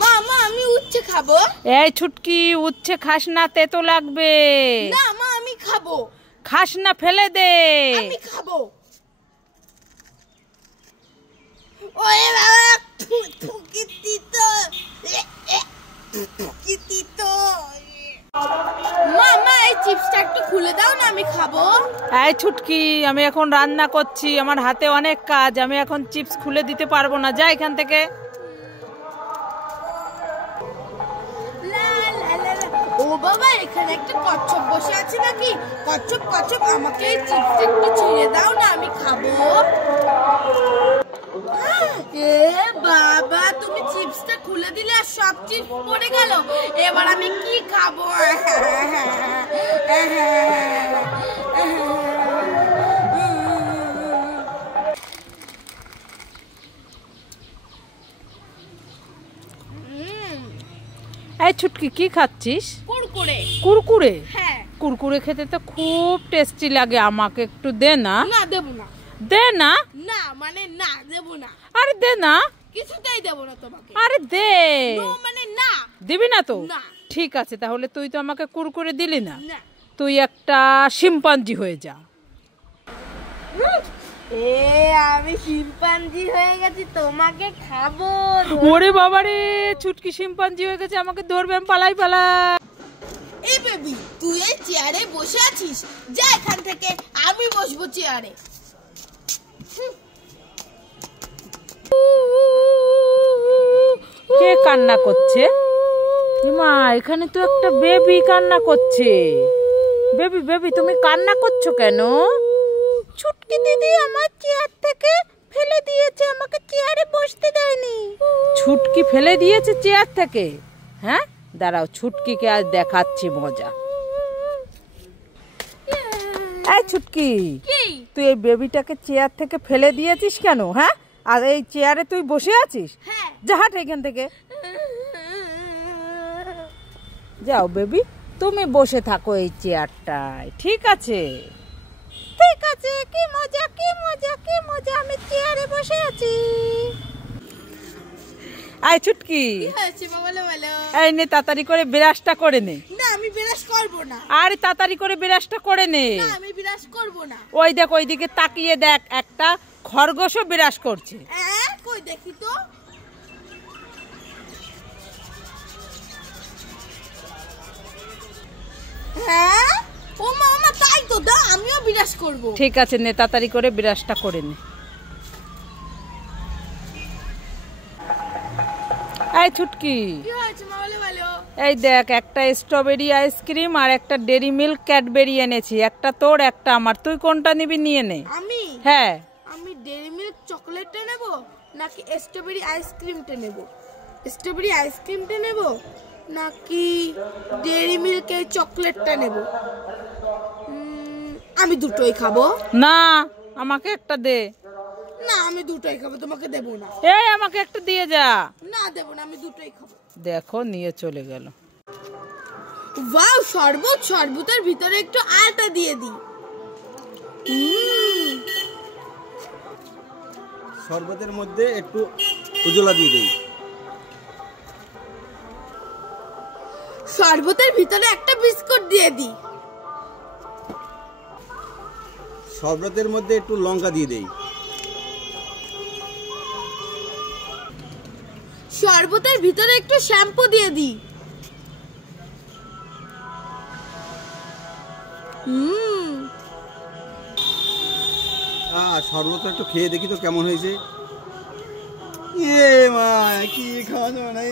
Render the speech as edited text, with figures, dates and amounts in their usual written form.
মা মা আমি উচ্ছে খাবো। এই ছুটকি, উচ্ছে খাস না, তেতো লাগবে। না মা আমি খাবো। খাস না, ফেলে দে। আমি খাবো। ওরে বাবা কি তিতো, কি তিতো। মা মা এই চিপসটা একটু খুলে দাও না, আমি খাবো। এই ছুটকি, আমি এখন রান্না করছি, আমার হাতে অনেক কাজ, আমি এখন চিপস খুলে দিতে পারবো না, যা এখান থেকে। ও বাবা, এখানে একটা কচ্ছপ বসে আছে নাকি? কচ্ছপ কচ্ছপ আমাকে এই চিপসটা একটু ছিঁড়ে দাও না, আমি খাবো। এ বাবা, তুমি চিপসটা খুলে দিলে আর সব চিপস পড়ে গেল, এবার আমি কি খাবো? এই ছুটকি, কি খাচ্ছিস? কুরকুরে। কুরকুরে? হ্যাঁ। কুরকুরে খেতে তো খুব টেস্টি লাগে, আমাকে একটু দে না। না দেব না। দে না। না মানে না, দেব না। আরে দে না। কিছুতেই দেব না তোমাকে। আরে দে। নো মানে না। দিবি না তো? না। ঠিক আছে, তাহলে তুই তো আমাকে কুরকুরে দিলি না, না। তুই একটা শিম্পাঞ্জি হয়ে যা। আমি শিম্পাঞ্জি হয়ে গেছি, তোমাকে খাবো। ওরে বাবা রে, ছুটকি শিম্পাঞ্জি হয়ে গেছে, আমাকে ধরবে, আমি পালাই পালাই। এই বেবি, তুই এই চেয়ারে বসে আছিস, যা এখান থেকে, আমি বসবো চেয়ারে। কে কান্না করছে? মা, এখানে তো একটা বেবি কান্না করছে। বেবি বেবি, তুমি কান্না করছো কেন? ছুটকি দিদি আমার চেয়ার থেকে ফেলে দিয়েছে, আমাকে চেয়ারে বসতে দেয়নি। ছুটকি ফেলে দিয়েছে চেয়ার থেকে? হ্যাঁ, দাঁড়াও, ছুটকিকে আজ দেখাচ্ছি মজা। এই ছুটকি, তুই এই বেবিটাকে চেয়ার থেকে ফেলে দিয়েছিস কেন? হ্যাঁ, আর এই চেয়ারে তুই বসে আছিস? যা হাট এখান থেকে, যাও বেবি, তুমি বসে থাকো এই চেয়ারটায়। ঠিক আছে, ঠিক আছে। কি মজা, কি মজা, কি মজা, আমি চেয়ারে বসে আছি। আয় ছুটকি, এই নে, তাড়াতাড়ি করে বিরাজটা করে নে। না আমি বিরাজ করব না। আরে তাড়াতাড়ি করে বিরাজটা করে নে। না আমি বিরাজ করব না। ওই দেখ, ওইদিকে তাকিয়ে দেখ, একটা খরগোশও বিরাজ করছে। কই দেখি তো। হ্যাঁ, ও মামা তাই তো, দা আমিও বিরাজ করব। ঠিক আছে, নে, তাড়াতাড়ি করে বিরাজটা করে নে। এই ছুটকি, কি হয়েছে মা, বলো। এই দেখ, একটা স্ট্রবেরি আইসক্রিম আর একটা ডেরি মিল্ক ক্যাডবেরি এনেছি, একটা তোর একটা আমার, তুই কোনটা নিবি নিয়ে নে। আমি? হ্যাঁ। আমি ডেরি মিল্ক চকলেটটা নেব নাকি স্ট্রবেরি আইসক্রিমটা নেব? স্ট্রবেরি আইসক্রিমটা নেব নাকি ডেরি মিল্কের চকলেটটা নেব? আমি দুটোই খাবো। না, আমাকে একটা দে। না আমি দুটোই খাবো, তোমাকে দেব না। এই আমাকে একটা দিয়ে যা। না দেব না, আমি দুটোই খাবো। দেখো, নিয়ে চলে গেল। ওয়াও, শরবত, শরবতের ভিতরে একটু আটা দিয়ে দিই। শরবতের মধ্যে একটু উজলা দিয়ে দেই। শরবতের ভিতরে একটা বিস্কুট দিয়ে দিই। শরবতের মধ্যে একটু লঙ্কা দিয়ে দেই। শরবতের ভিতরে একটু শ্যাম্পু দিয়ে দিই। শরবতটা একটু খেয়ে দেখি তো কেমন হয়েছে। মা কি খাওয়া যাবে না।